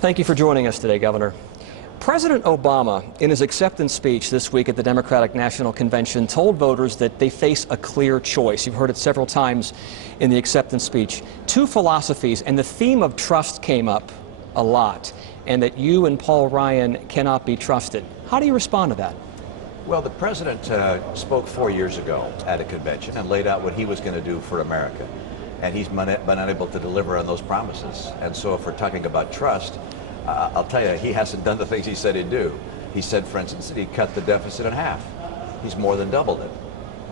Thank you for joining us today, Governor. President Obama, in his acceptance speech this week at the Democratic National Convention, told voters that they face a clear choice. You've heard it several times in the acceptance speech. Two philosophies, and the theme of trust came up a lot, and that you and Paul Ryan cannot be trusted. How do you respond to that? Well, the president spoke 4 years ago at a convention and laid out what he was going to do for America. And he's been unable to deliver on those promises. And so if we're talking about trust, I'll tell you, he hasn't done the things he said he'd do. He said, for instance, that he'd cut the deficit in half. He's more than doubled it.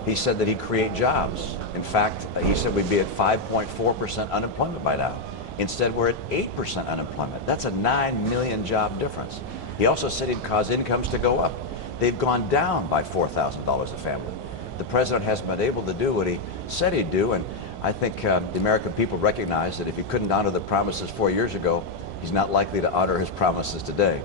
He said that he'd create jobs. In fact, he said we'd be at 5.4% unemployment by now. Instead, we're at 8% unemployment. That's a 9 million job difference. He also said he'd cause incomes to go up. They've gone down by $4,000 a family. The president hasn't been able to do what he said he'd do, and I think the American people recognize that if he couldn't honor the promises 4 years ago, he's not likely to honor his promises today.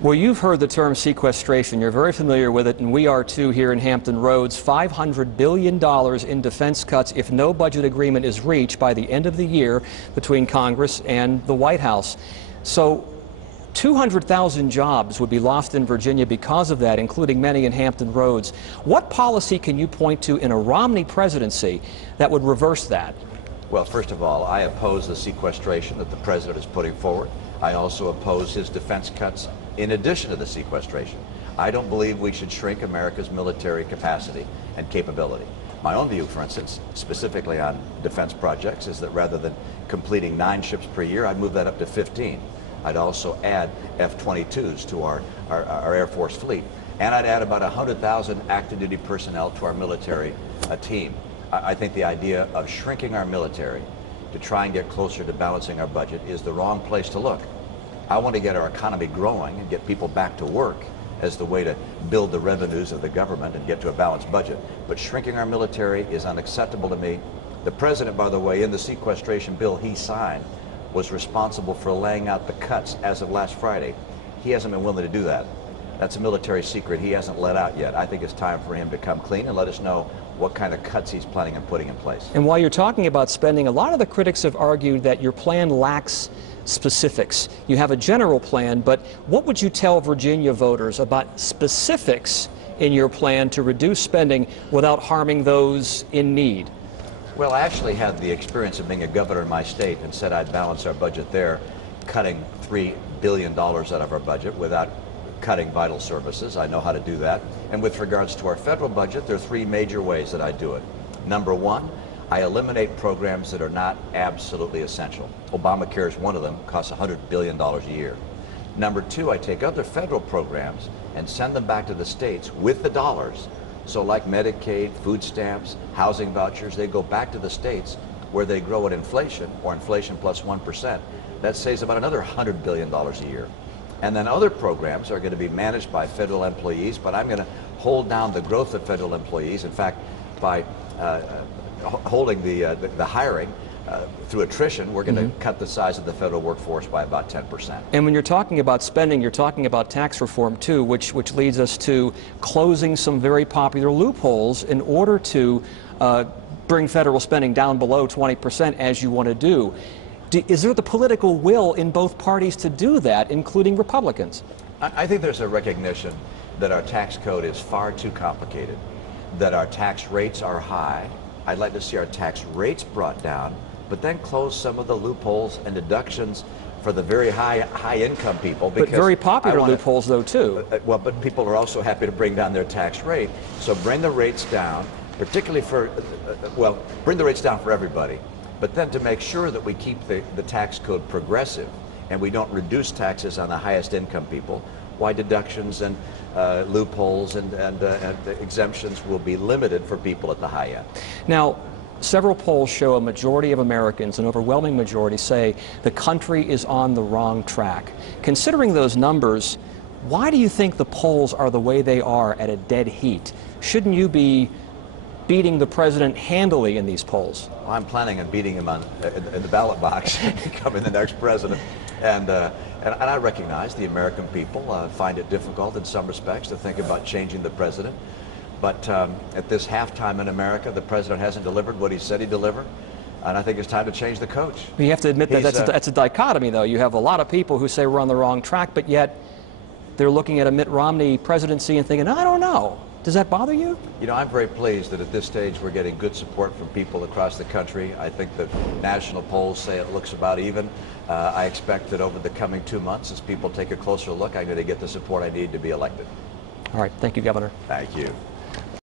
Well, you've heard the term sequestration. You're very familiar with it, and we are too here in Hampton Roads. $500 billion in defense cuts if no budget agreement is reached by the end of the year between Congress and the White House. So 200,000 jobs would be lost in Virginia because of that, including many in Hampton Roads. What policy can you point to in a Romney presidency that would reverse that? Well, first of all, I oppose the sequestration that the president is putting forward. I also oppose his defense cuts in addition to the sequestration. I don't believe we should shrink America's military capacity and capability. My own view, for instance, specifically on defense projects, is that rather than completing 9 ships per year, I'd move that up to 15. I'd also add F-22s to our Air Force fleet. And I'd add about 100,000 active duty personnel to our military team. I think the idea of shrinking our military to try and get closer to balancing our budget is the wrong place to look. I want to get our economy growing and get people back to work as the way to build the revenues of the government and get to a balanced budget. But shrinking our military is unacceptable to me. The president, by the way, in the sequestration bill he signed, was responsible for laying out the cuts as of last Friday. He hasn't been willing to do that. That's a military secret he hasn't let out yet. I think it's time for him to come clean and let us know what kind of cuts he's planning on putting in place. And while you're talking about spending, a lot of the critics have argued that your plan lacks specifics. You have a general plan, but what would you tell Virginia voters about specifics in your plan to reduce spending without harming those in need? Well, I actually had the experience of being a governor in my state and said I'd balance our budget there, cutting $3 billion out of our budget without cutting vital services. I know how to do that. And with regards to our federal budget, there are 3 major ways that I do it. Number 1, I eliminate programs that are not absolutely essential. Obamacare is one of them, costs $100 billion a year. Number 2, I take other federal programs and send them back to the states with the dollars. So like Medicaid, food stamps, housing vouchers, they go back to the states where they grow at inflation, or inflation plus 1%. That saves about another $100 billion a year. And then other programs are going to be managed by federal employees, but I'm going to hold down the growth of federal employees. In fact, by holding the hiring through attrition, we're going to cut the size of the federal workforce by about 10%. And when you're talking about spending, you're talking about tax reform too, which leads us to closing some very popular loopholes in order to bring federal spending down below 20% as you want to do. Is there the political will in both parties to do that, including Republicans? I think there's a recognition that our tax code is far too complicated, that our tax rates are high. I'd like to see our tax rates brought down, but then close some of the loopholes and deductions for the very high income people. But very popular loopholes though too. Well, but people are also happy to bring down their tax rate. So bring the rates down, particularly for, well, bring the rates down for everybody. But then to make sure that we keep the tax code progressive and we don't reduce taxes on the highest income people, why deductions and loopholes and exemptions will be limited for people at the high end. Now, several polls show a majority of Americans, an overwhelming majority, say the country is on the wrong track. Considering those numbers, why do you think the polls are the way they are at a dead heat? Shouldn't you be beating the president handily in these polls? Well, I'm planning on beating him in the ballot box, becoming the next president. And I recognize the American people find it difficult in some respects to think about changing the president. But at this halftime in America, the president hasn't delivered what he said he'd deliver. and I think it's time to change the coach. You have to admit that that's a dichotomy, though. You have a lot of people who say we're on the wrong track, but yet they're looking at a Mitt Romney presidency and thinking, I don't know. Does that bother you? You know, I'm very pleased that at this stage we're getting good support from people across the country. I think that national polls say it looks about even. I expect that over the coming 2 months, as people take a closer look, I'm going to get the support I need to be elected. All right. Thank you, Governor. Thank you.